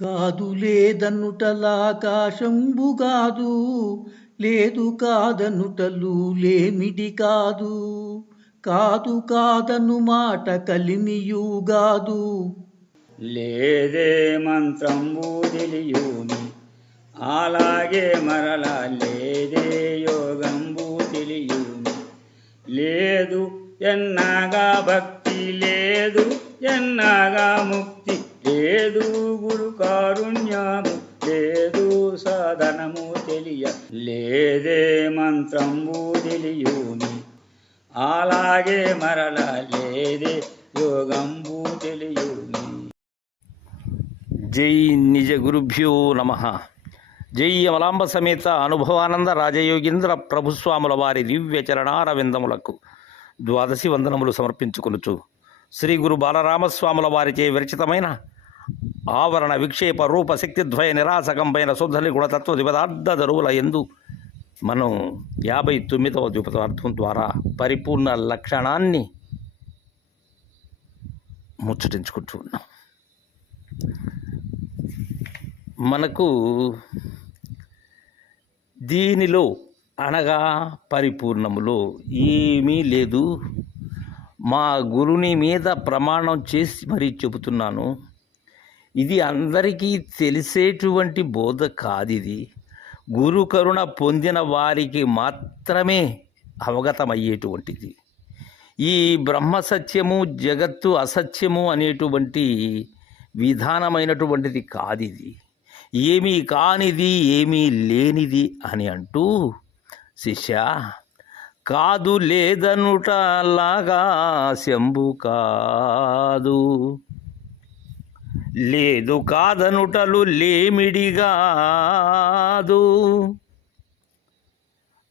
కాదు లేదనుటలాకాశంబుగాదు, లేదు కాదనుటలు లేమిడి కాదు, కాదు కాదను మాట కలిమియుగాదు. లేదే మంత్రంబు తెలియుని అలాగే మరలా లేదే యోగంబు తెలియుని, లేదు ఎన్నగా భక్తి లేదు ఎన్నగా ముక్తి, లేదు గురు కారుణ్యము లేదు సాధనము తెలియ, లేదే మంత్రంబు తెలియుని అలాగే మరలా లేదే యోగంబు తెలియుని. జై నిజ గురుభ్యో నమ. జై అమలాంబ సమేత అనుభవానంద రాజయోగీంద్ర ప్రభుస్వాముల వారి దివ్య చరణారవిందములకు ద్వాదశి వందనములు సమర్పించుకొనుచు శ్రీ గురు బాలరామస్వాముల వారిచే విరచితమైన ఆవరణ విక్షేప రూప శక్తిద్వయ నిరాసకంపైన శుద్ధలి గుణతత్వ ద్విపదార్థ ధరువుల ఎందు మనం 59వ ద్విపదార్థం ద్వారా పరిపూర్ణ లక్షణాన్ని ముచ్చటించుకుంటూ ఉన్నాం. మనకు దీనిలో అనగా పరిపూర్ణములో ఏమీ లేదు. మా గురుని మీద ప్రమాణం చేసి మరీ చెబుతున్నాను, ఇది అందరికీ తెలిసేటువంటి బోధ కాదు. ఇది గురు కరుణ పొందిన వారికి మాత్రమే అవగతమయ్యేటువంటిది. ఈ బ్రహ్మ సత్యము జగత్తు అసత్యము అనేటువంటి విధానమైనటువంటిది కాదు. ఇది ఏమీ కానిది ఏమీ లేనిది అని అంటూ, శిష్య కాదు లేదనుటలాగా శంభు కాదు, లేదు కాదనుటలు లేమిడిగాదు,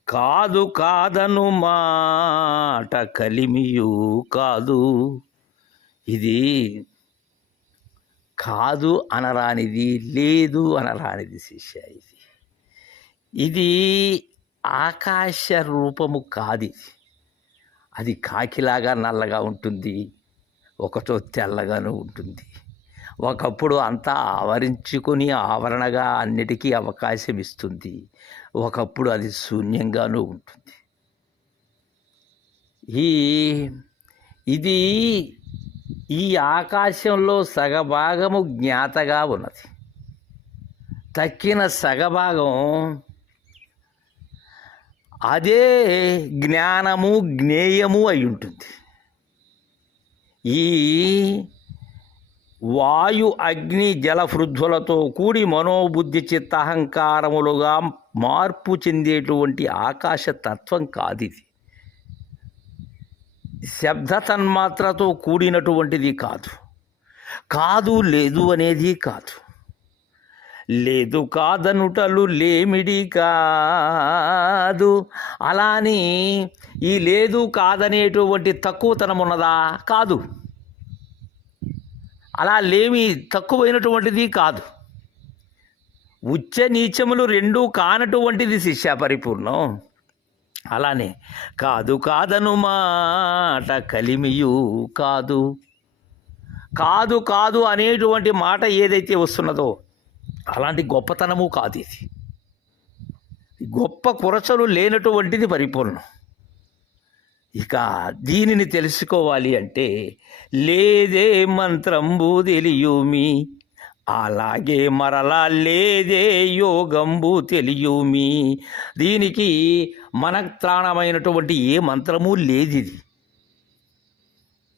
కాదు కాదను మాట కలిమియు కాదు. ఇది కాదు అనరానిది, లేదు అనరానిది శిష్య. ఇది ఆకాశ రూపము కాదు. అది కాకిలాగా నల్లగా ఉంటుంది, ఒకటో తెల్లగాను ఉంటుంది. ఒకప్పుడు అంతా ఆవరించుకొని ఆవరణగా అన్నిటికీ అవకాశం ఇస్తుంది, ఒకప్పుడు అది శూన్యంగానూ ఉంటుంది. ఇది ఈ ఆకాశంలో సగభాగము జ్ఞాతగా ఉన్నది, తక్కిన సగభాగం అదే జ్ఞానము జ్ఞేయము అయి ఉంటుంది. ఈ వాయు అగ్ని జల పృథ్వులతో కూడి మనోబుద్ధి చిత్తహంకారములుగా మార్పు చెందేటువంటి ఆకాశ తత్వం కాదు. ఇది శబ్ద తన్మాత్రతో కూడినటువంటిది కాదు. కాదు లేదు అనేది కాదు. లేదు కాదనుటలు లేమిడి కాదు. అలాని ఈ లేదు కాదనేటువంటి తక్కువతనం ఉన్నదా? కాదు. అలా లేమి తక్కువైనటువంటిది కాదు. ఉచ్చ నీచములు రెండూ కానటువంటిది శిష్య పరిపూర్ణం. అలానే కాదు కాదను మాట కలిమియు కాదు. కాదు కాదు అనేటువంటి మాట ఏదైతే వస్తున్నదో అలాంటి గొప్పతనము కాదు. ఇది గొప్ప కురచలు లేనటువంటిది పరిపూర్ణం. ఇక దీనిని తెలుసుకోవాలి అంటే లేదే మంత్రంబు తెలియుమి అలాగే మరలా లేదే యోగంబు తెలియుమి. దీనికి మనత్రాణమైనటువంటి ఏ మంత్రము లేదు. ఇది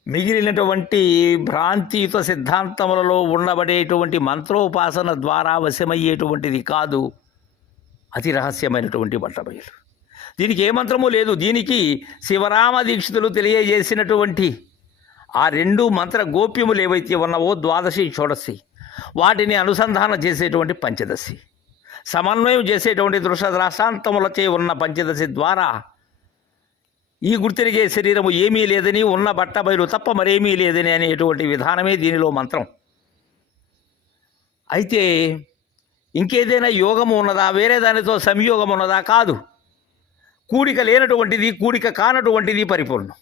మిగిలినటువంటి భ్రాంతియుత సిద్ధాంతములలో ఉండబడేటువంటి మంత్రోపాసన ద్వారా వశమయ్యేటువంటిది కాదు. అతి రహస్యమైనటువంటి బట్టబయలు. దీనికి ఏ మంత్రము లేదు. దీనికి శివరామ దీక్షితులు తెలియజేసినటువంటి ఆ రెండు మంత్ర గోప్యములు ఏవైతే ఉన్నావో, ద్వాదశి షోడశి, వాటిని అనుసంధానం చేసేటువంటి పంచదశి, సమన్వయం చేసేటువంటి దృశ్యద్రాశాంతములచే ఉన్న పంచదశి ద్వారా ఈ గుర్తిరిగే శరీరము ఏమీ లేదని, ఉన్న బట్టబయలు తప్ప మరేమీ లేదని అనేటువంటి విధానమే దీనిలో మంత్రం. అయితే ఇంకేదైనా యోగము ఉన్నదా? వేరే దానితో సంయోగం ఉన్నదా? కాదు. కూడిక లేనటువంటిది, కూడిక కానటువంటిది పరిపూర్ణం.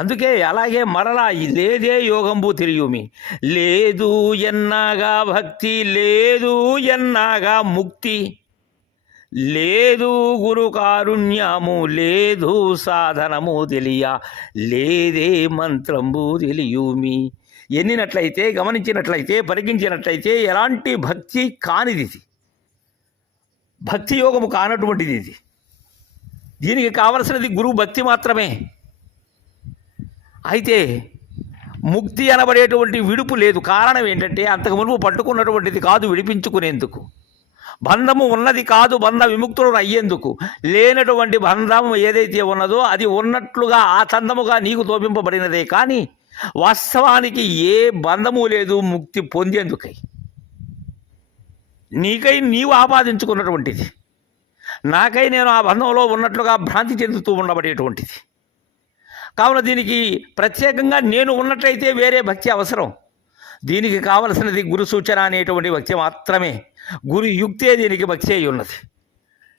అందుకే అలాగే మరలా లేదే యోగంబు తెలియుమి, లేదు ఎన్నాగా భక్తి, లేదు ఎన్నాగా ముక్తి, లేదు గురు కారుణ్యము, లేదు సాధనము తెలియ, లేదే మంత్రంబు తెలియుమి. ఎన్నినట్లయితే, గమనించినట్లయితే, పరికించినట్లయితే ఎలాంటి భక్తి కానిది ఇది, భక్తి యోగము కానటువంటిది ఇది. దీనికి కావలసినది గురువు భక్తి మాత్రమే. అయితే ముక్తి అనబడేటువంటి విడుపు లేదు. కారణం ఏంటంటే అంతకు మునుపు పట్టుకున్నటువంటిది కాదు విడిపించుకునేందుకు, బంధము ఉన్నది కాదు బంధ విముక్తులను అయ్యేందుకు. లేనటువంటి బంధం ఏదైతే ఉన్నదో అది ఉన్నట్లుగా ఆ చందముగా నీకు తోపింపబడినదే కానీ వాస్తవానికి ఏ బంధము లేదు ముక్తి పొందేందుకై. నీకై నీవు ఆపాదించుకున్నటువంటిది, నాకై నేను ఆ బంధంలో ఉన్నట్లుగా భ్రాంతి చెందుతూ ఉండబడేటువంటిది. కావున దీనికి ప్రత్యేకంగా నేను ఉన్నట్లయితే వేరే భక్తి అవసరం. దీనికి కావలసినది గురు సూచన అనేటువంటి భక్తి మాత్రమే. గురు యుక్తే దీనికి భక్తి అయి ఉన్నది.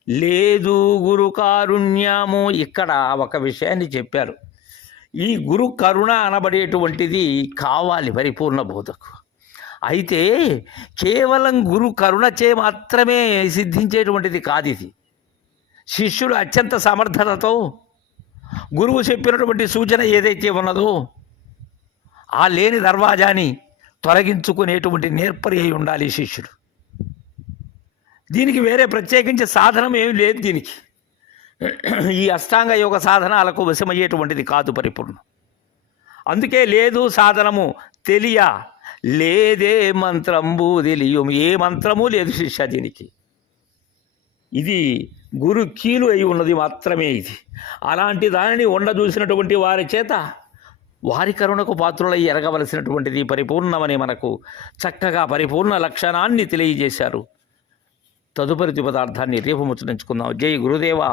లేదు గురు కారుణ్యము. ఇక్కడ ఒక విషయాన్ని చెప్పారు. ఈ గురు కరుణ అనబడేటువంటిది కావాలి పరిపూర్ణ బోధకు. అయితే కేవలం గురు కరుణచే మాత్రమే సిద్ధించేటువంటిది కాదు ఇది. శిష్యుడు అత్యంత సమర్థతతో గురువు చెప్పినటువంటి సూచన ఏదైతే ఉన్నదో ఆ లేని దర్వాజాని తొలగించుకునేటువంటి నేర్పరి అయి ఉండాలి శిష్యుడు. దీనికి వేరే ప్రత్యేకించి సాధనం ఏమి లేదు. దీనికి ఈ అష్టాంగ యోగ సాధనాలకు వశమయ్యేటువంటిది కాదు పరిపూర్ణం. అందుకే లేదు సాధనము తెలియ, లేదే మంత్రంబు తెలియము. ఏ మంత్రము లేదు శిష్య దీనికి. ఇది గురు కీలు అయి ఉన్నది మాత్రమే ఇది. అలాంటి దానిని ఉండదూసినటువంటి వారి చేత వారి కరుణకు పాత్రులై ఎరగవలసినటువంటిది పరిపూర్ణమని మనకు చక్కగా పరిపూర్ణ లక్షణాన్ని తెలియజేశారు. తదుపరి పదార్థాన్ని రేపు ముచ్చరించుకుందాం. జై గురుదేవా.